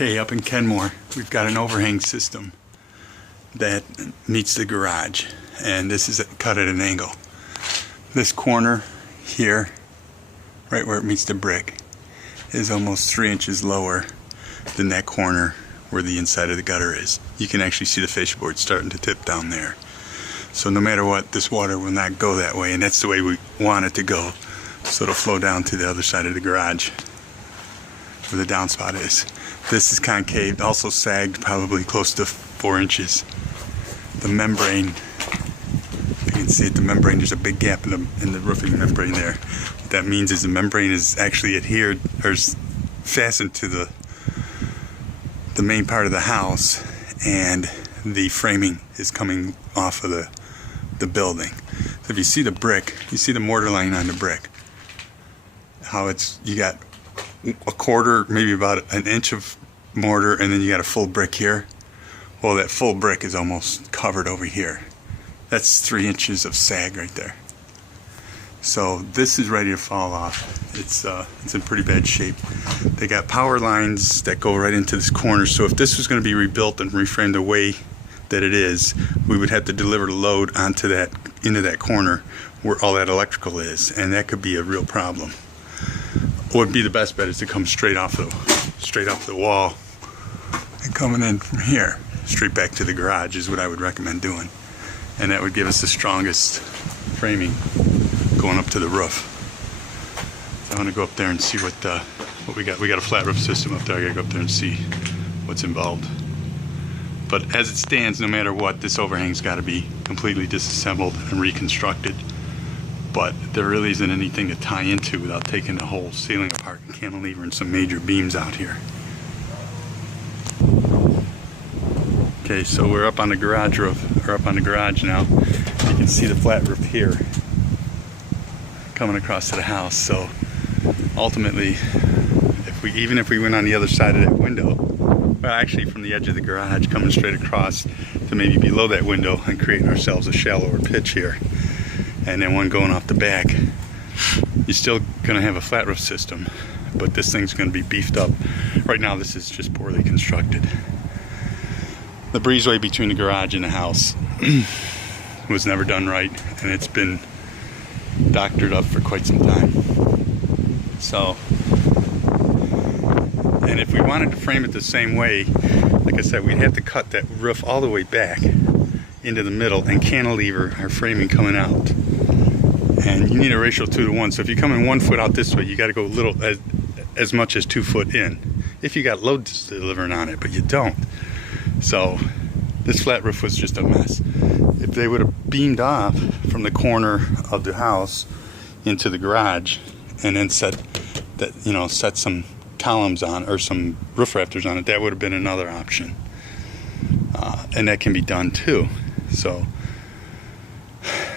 Okay, up in Kenmore, we've got an overhang system that meets the garage, and this is cut at an angle. This corner here, right where it meets the brick, is almost 3 inches lower than that corner where the inside of the gutter is. You can actually see the fascia board starting to tip down there. So no matter what, this water will not go that way, and that's the way we want it to go. So it'll flow down to the other side of the garage where the downspout is. This is concave, also sagged probably close to 4 inches. The membrane, if you can see it, the membrane, there's a big gap in the roofing membrane there. What that means is the membrane is actually adhered or fastened to the main part of the house, and the framing is coming off of the building. So if you see the brick, you see the mortar line on the brick, how you got a quarter, maybe about an inch of mortar, and then you got a full brick here. Well, that full brick is almost covered over here. That's 3 inches of sag right there. So this is ready to fall off. It's in pretty bad shape. They got power lines that go right into this corner, so if this was going to be rebuilt and reframed the way that it is, we would have to deliver the load into that corner where all that electrical is, and that could be a real problem. What would be the best bet is to come straight off the wall and coming in from here straight back to the garage is what I would recommend doing, and that would give us the strongest framing going up to the roof. So I'm gonna go up there and see what we got. We got a flat roof system up there. I gotta go up there and see what's involved. But as it stands, no matter what, this overhang's got to be completely disassembled and reconstructed. But there really isn't anything to tie into without taking the whole ceiling apart and cantilevering some major beams out here. Okay, so we're up on the garage roof, or up on the garage now. You can see the flat roof here coming across to the house. So ultimately, even if we went on the other side of that window, well, actually from the edge of the garage coming straight across to maybe below that window and creating ourselves a shallower pitch here, and then one going off the back, you're still going to have a flat roof system, but this thing's going to be beefed up. Right now this is just poorly constructed. The breezeway between the garage and the house was never done right, and it's been doctored up for quite some time. So, and if we wanted to frame it the same way, like I said, we'd have to cut that roof all the way back into the middle and cantilever our framing coming out. And you need a ratio 2-to-1. So if you're coming 1 foot out this way, you got to go as much as 2 foot in. If you got load delivering on it, but you don't. So this flat roof was just a mess. If they would have beamed off from the corner of the house into the garage and then set some columns on or some roof rafters on it, that would have been another option. And that can be done too. So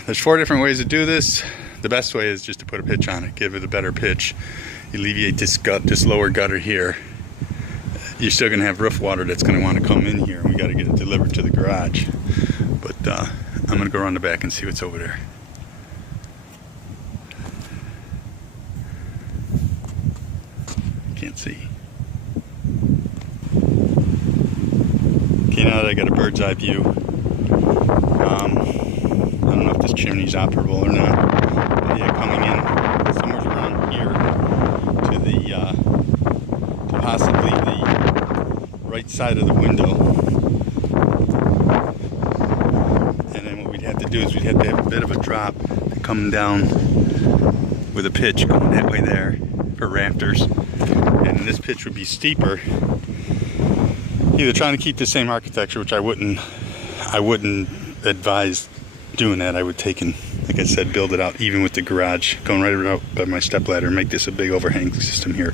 there's 4 different ways to do this. The best way is just to put a pitch on it, give it a better pitch, alleviate this lower gutter here. You're still going to have roof water that's going to want to come in here, and we got to get it delivered to the garage. But I'm going to go around the back and see what's over there. Can't see. Okay, now that I got a bird's eye view, I don't know if this chimney's operable or not. But yeah, coming in somewhere around here to possibly the right side of the window. And then what we'd have to do is we'd have to have a bit of a drop coming down with a pitch going that way there for rafters. And this pitch would be steeper. Either trying to keep the same architecture, which I wouldn't advise doing that. I would take and, like I said, build it out even with the garage, going right out by my stepladder and make this a big overhang system here,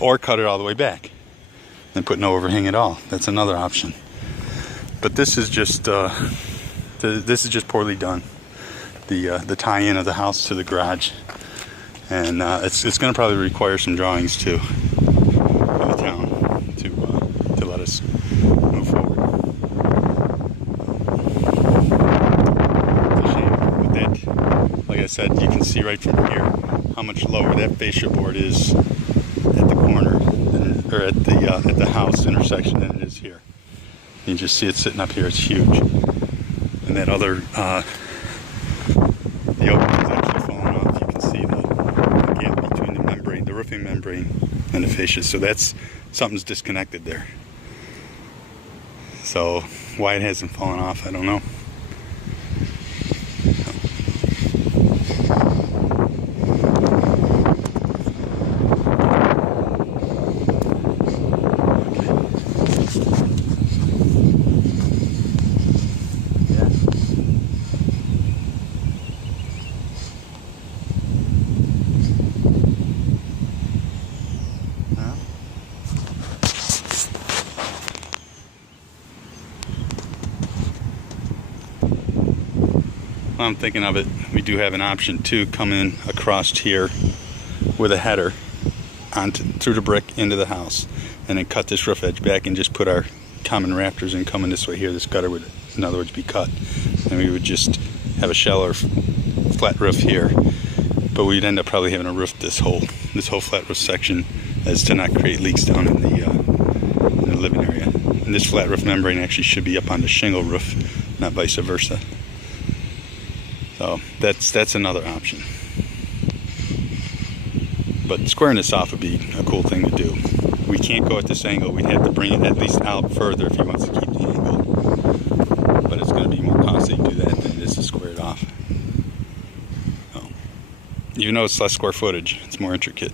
or cut it all the way back and put no overhang at all. That's another option. But this is just poorly done. The tie-in of the house to the garage, and it's going to probably require some drawings too in the town to let us move forward. It's a shame, but that, like I said, you can see right from here how much lower that fascia board is at the corner, or at the house intersection than it is here. You can just see it sitting up here. It's huge. And that other, the opening's actually falling off. You can see the gap between the membrane, the roofing membrane, and the fascia. So that's, something's disconnected there. So why it hasn't fallen off, I don't know. I'm thinking of it, we do have an option to come in across here with a header through the brick into the house, and then cut this roof edge back and just put our common rafters in coming this way here. This gutter would, in other words, be cut, and we would just have a shallower flat roof here, but we'd end up probably having to roof this whole flat roof section as to not create leaks down in the living area. And this flat roof membrane actually should be up on the shingle roof, not vice versa. So that's another option. But squaring this off would be a cool thing to do. We can't go at this angle. We'd have to bring it at least out further if he wants to keep the angle. But it's going to be more costly to do that than it is to square it off. So, even though it's less square footage, it's more intricate.